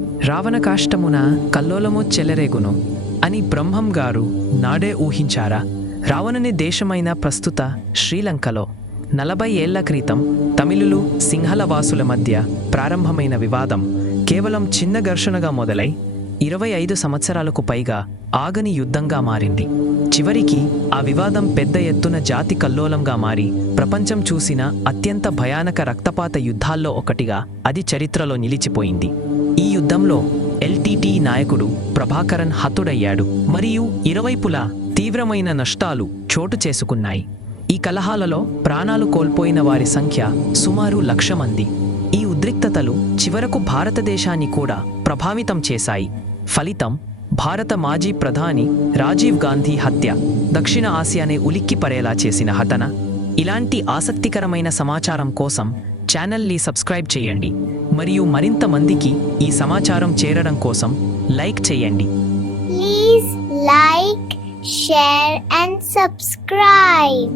రావణ కాష్టమున కల్లోలము చెలరేగును. అని బ్రహ్మం గారు నాడే ఊహించారా? రావణుని దేశమైన ప్రస్తుత శ్రీలంకలో నలభై ఏళ్ళ క్రితం తమిళులు సింహల వాసుల మధ్య ప్రారంభమైన వివాదం కేవలం చిన్న ఘర్షణగా మొదలై ఇరవై ఐదు సంవత్సరాలకు పైగా ఆగని యుద్ధంగా మారింది. చివరికి ఆ వివాదం పెద్ద ఎత్తున జాతి కల్లోలంగా మారి ప్రపంచం చూసిన అత్యంత భయానక రక్తపాత యుద్ధాల్లో ఒకటిగా అది చరిత్రలో నిలిచిపోయింది. ఈ యుద్ధంలో ఎల్టీటీ నాయకుడు ప్రభాకరన్ హతుడయ్యాడు. మరియు ఇరువైపులా తీవ్రమైన నష్టాలు చోటు చేసుకున్నాయి. ఈ కలహాలలో ప్రాణాలు కోల్పోయిన వారి సంఖ్య సుమారు లక్ష మంది. ఈ ఉద్రిక్తతలు చివరకు భారతదేశాన్ని కూడా ప్రభావితం చేశాయి. ఫలితం భారత మాజీ ప్రధాని రాజీవ్ గాంధీ హత్య దక్షిణ ఆసియానే ఉలిక్కిపరేలా చేసిన హతన ఇలాంటి ఆసక్తికరమైన సమాచారం కోసం ఛానల్ని సబ్స్క్రైబ్ చేయండి. మరియు మరింత మందికి ఈ సమాచారం చేరడం కోసం లైక్ చేయండి. Please like share and subscribe